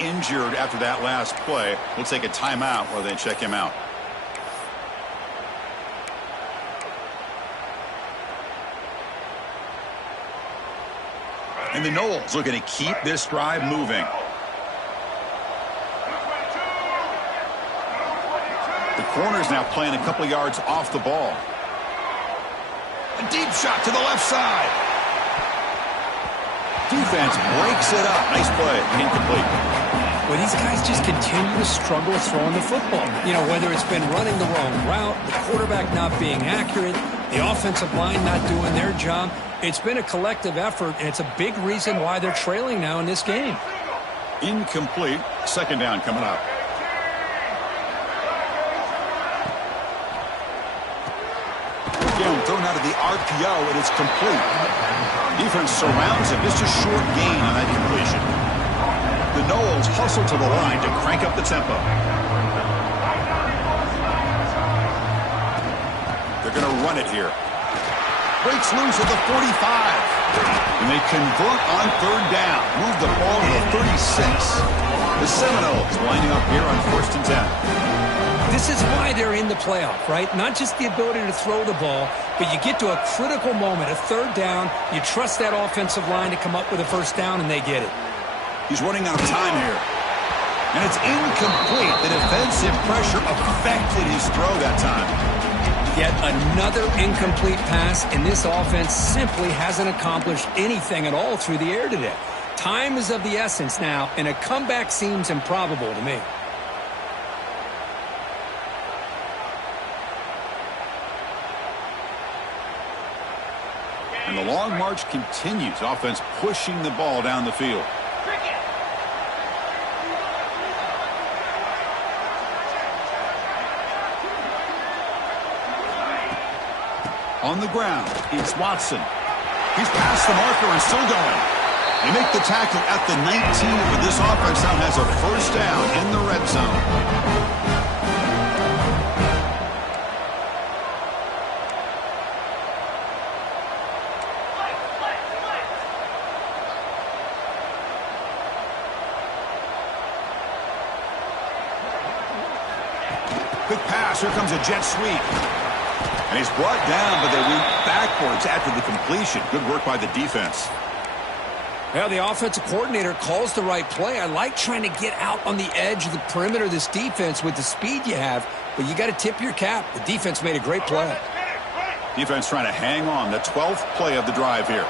injured after that last play. We'll take a timeout while they check him out. And the Noles looking to keep this drive moving. The corner's now playing a couple yards off the ball. A deep shot to the left side. Defense breaks it up. Nice play. Incomplete. Well, these guys just continue to struggle throwing the football. You know, whether it's been running the wrong route, the quarterback not being accurate, the offensive line not doing their job. It's been a collective effort, and it's a big reason why they're trailing now in this game. Incomplete. Second down coming up. Again, thrown out of the RPO, and it's complete. Defense surrounds him. Just a short gain on that completion. The Noles hustle to the line to crank up the tempo. They're going to run it here. Breaks loose at the 45. And they convert on third down. Move the ball to the 36. The Seminoles lining up here on 1st and 10. This is why they're in the playoff, right? Not just the ability to throw the ball, but you get to a critical moment, a third down, you trust that offensive line to come up with a first down, and they get it. He's running out of time here. And it's incomplete. The defensive pressure affected his throw that time. Yet another incomplete pass, and this offense simply hasn't accomplished anything at all through the air today. Time is of the essence now, and a comeback seems improbable to me. And the long march continues. Offense pushing the ball down the field. On the ground, it's Watson. He's past the marker and still going. They make the tackle at the 19, but this offense now has a first down in the red zone. Quick pass. Here comes a jet sweep. And he's brought down, but they went backwards after the completion. Good work by the defense. Well, the offensive coordinator calls the right play. I like trying to get out on the edge of the perimeter of this defense with the speed you have, but you got to tip your cap. The defense made a great play. Defense trying to hang on. The 12th play of the drive here.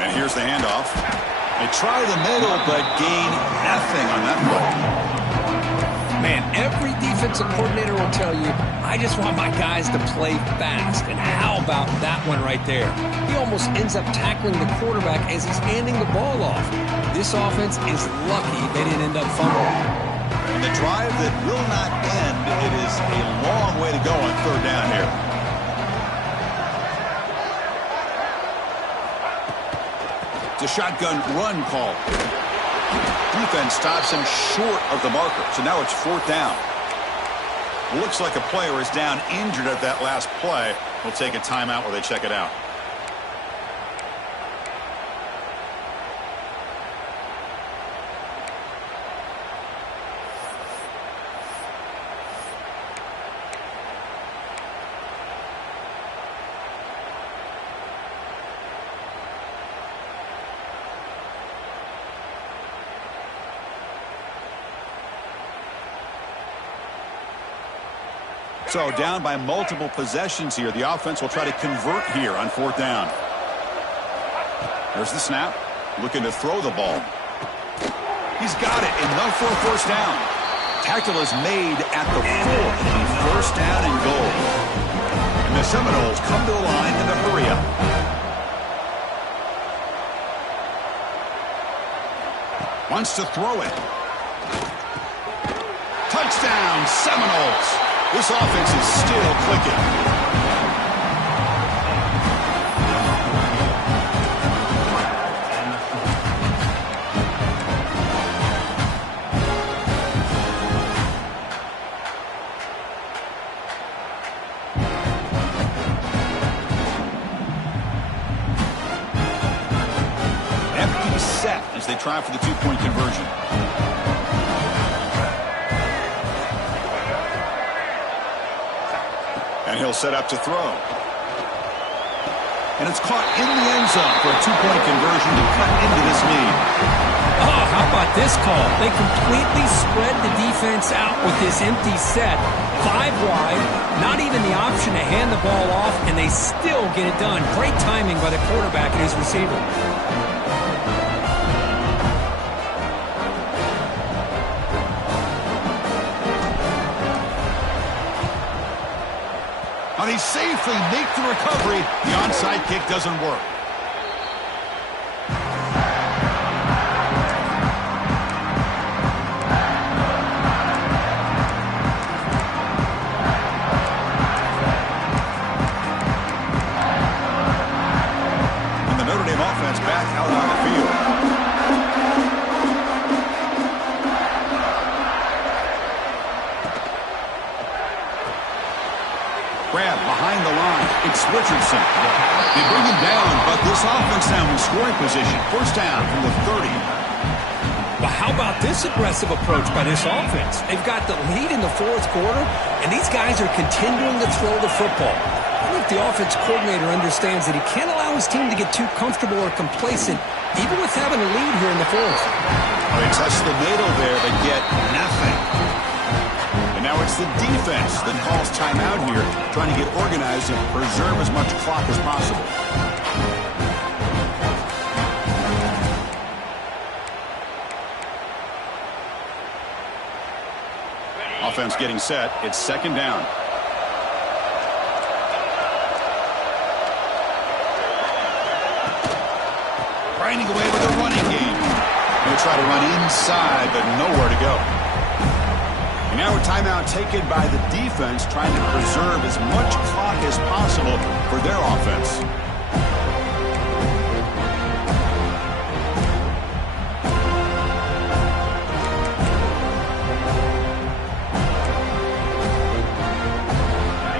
And here's the handoff. They try the middle, but gain nothing on that play. Man, every defensive coordinator will tell you, I just want my guys to play fast. And how about that one right there? He almost ends up tackling the quarterback as he's handing the ball off. This offense is lucky they didn't end up fumbling. And the drive that will not end, it is a long way to go on third down here. It's a shotgun run call. Defense stops him short of the marker, so now it's fourth down. Looks like a player is down injured at that last play. We'll take a timeout while they check it out. So down by multiple possessions here. The offense will try to convert here on 4th down. There's the snap. Looking to throw the ball. He's got it. Enough for a 1st down. Tackle is made at the 4. 1st down and goal. And the Seminoles come to the line in a hurry up. Wants to throw it. Touchdown, Seminoles. This offense is still clicking. Empty set as they try for the 2-point conversion. And he'll set up to throw. And it's caught in the end zone for a 2-point conversion to cut into this lead. Oh, how about this call? They completely spread the defense out with this empty set. 5 wide, not even the option to hand the ball off, and they still get it done. Great timing by the quarterback and his receiver. And they safely make the recovery. The onside kick doesn't work. And the Notre Dame offense back out on the field. Grab behind the line. It's Richardson. They bring him down, but this offense now in scoring position. 1st down from the 30. Well, how about this aggressive approach by this offense? They've got the lead in the 4th quarter, and these guys are continuing to throw the football. I think the offense coordinator understands that he can't allow his team to get too comfortable or complacent, even with having a lead here in the 4th. They touch the middle there, but get nothing. Now it's the defense that calls timeout here, trying to get organized and preserve as much clock as possible. Offense getting set. It's 2nd down. Grinding away with a running game. They'll try to run inside, but nowhere to go. And now a timeout taken by the defense, trying to preserve as much clock as possible for their offense.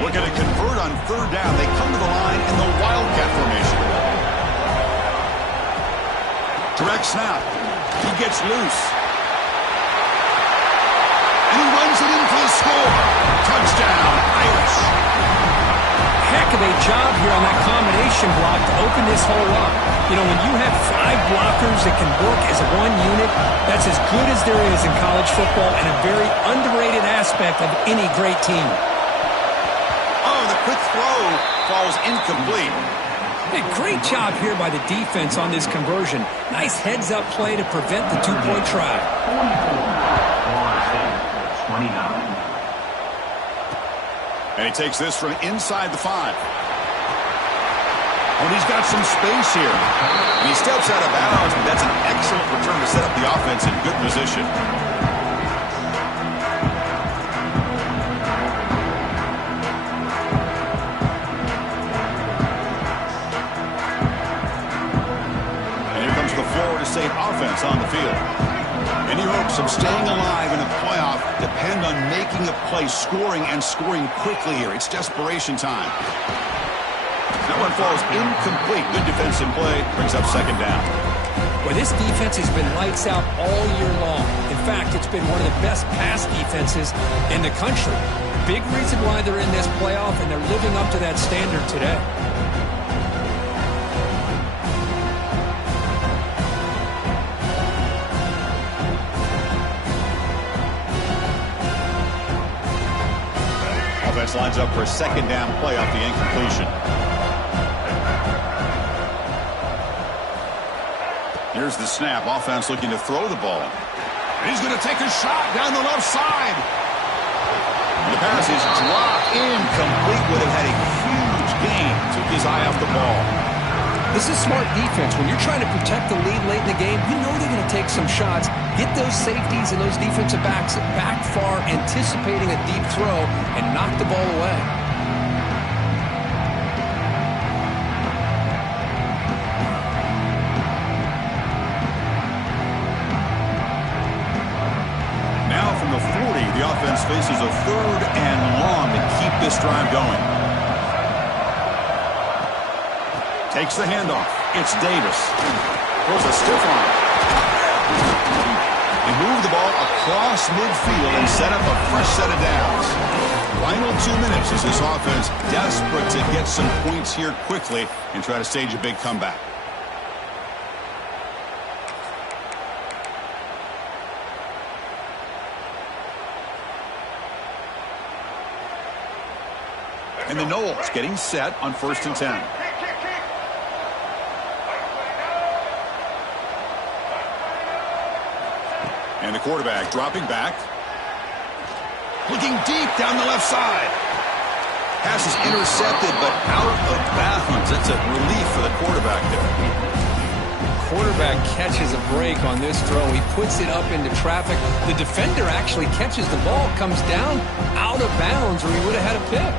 Looking to convert on 3rd down. They come to the line in the Wildcat formation. Direct snap. He gets loose. And he runs it in for the score. Touchdown, Irish. Heck of a job here on that combination block to open this hole up. You know, when you have 5 blockers that can work as one unit, that's as good as there is in college football and a very underrated aspect of any great team. Oh, the quick throw falls incomplete. Hey, great job here by the defense on this conversion. Nice heads-up play to prevent the 2-point try. And he takes this from inside the 5. Oh, and he's got some space here. And he steps out of bounds, but that's an excellent return to set up the offense in good position. And here comes the Florida State offense on the field. Any hopes of staying alive in a playoff depend on making a play, scoring, and scoring quickly here. It's desperation time. That one falls incomplete. Good defensive play. Brings up 2nd down. Well, this defense has been lights out all year long. In fact, it's been one of the best pass defenses in the country. Big reason why they're in this playoff, and they're living up to that standard today. offense lines up for a second down play off the incompletion. Here's the snap. Offense looking to throw the ball. He's going to take a shot down the left side. The pass is dropped incomplete. Would have had a huge gain. Took his eye off the ball. This is smart defense. When you're trying to protect the lead late in the game, you know they're going to take some shots. Get those safeties and those defensive backs back far, anticipating a deep throw, and knock the ball away. Now from the 40, the offense faces a 3rd and long to keep this drive going. Takes the handoff. It's Davis. Throws a stiff arm. They move the ball across midfield and set up a fresh set of downs. Final 2 minutes as this offense desperate to get some points here quickly and try to stage a big comeback. And the Knowles getting set on 1st and 10. And the quarterback dropping back. Looking deep down the left side. Pass is intercepted, but out of bounds. That's a relief for the quarterback there. Quarterback catches a break on this throw. He puts it up into traffic. The defender actually catches the ball, comes down out of bounds, or he would have had a pick.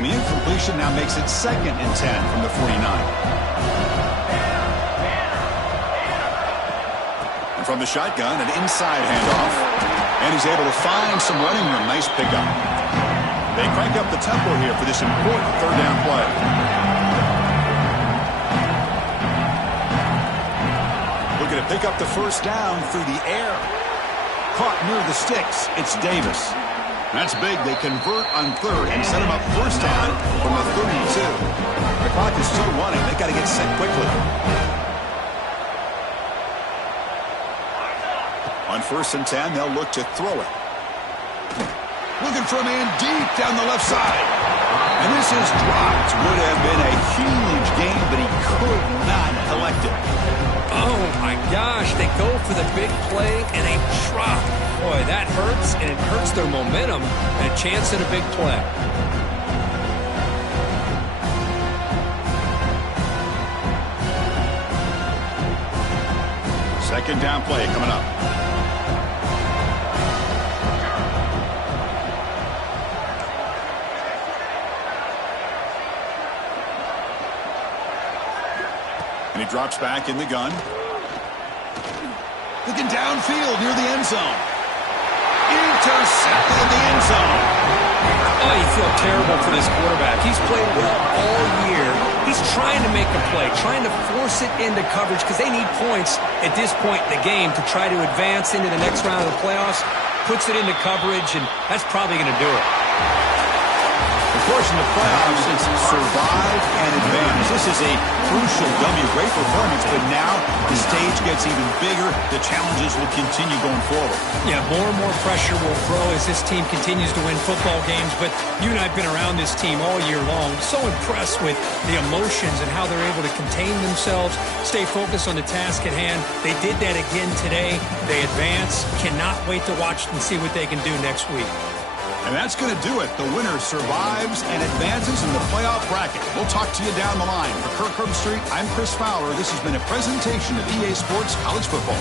And the incompletion now makes it 2nd and 10 from the 49. And from the shotgun, an inside handoff. And he's able to find some running room. Nice pickup. They crank up the tempo here for this important 3rd down play. Looking to pick up the 1st down through the air. Caught near the sticks. It's Davis. That's big. They convert on 3rd and set him up 1st down from the 32. The clock is still running. They got to get set quickly. On 1st and 10, they'll look to throw it. Looking for a man deep down the left side. And this is dropped. Would have been a huge gain, but he could not collect it. Oh, my gosh. They go for the big play, and they drop. Boy, that hurts, and it hurts their momentum and a chance at a big play. Second down play coming up. And he drops back in the gun. Looking downfield near the end zone. Intercepted in the end zone. Oh, you feel terrible for this quarterback. He's played well all year. He's trying to make a play, trying to force it into coverage because they need points at this point in the game to try to advance into the next round of the playoffs. Puts it into coverage, and that's probably going to do it. Of course, in the playoffs, it's survive and advance. This is a crucial W. Great performance, but now the stage gets even bigger. The challenges will continue going forward. Yeah, more and more pressure will grow as this team continues to win football games. But you and I have been around this team all year long. So impressed with the emotions and how they're able to contain themselves, stay focused on the task at hand. They did that again today. They advance. Cannot wait to watch and see what they can do next week. And that's going to do it. The winner survives and advances in the playoff bracket. We'll talk to you down the line. For Kirk Herbstreit, I'm Chris Fowler. This has been a presentation of EA Sports College Football.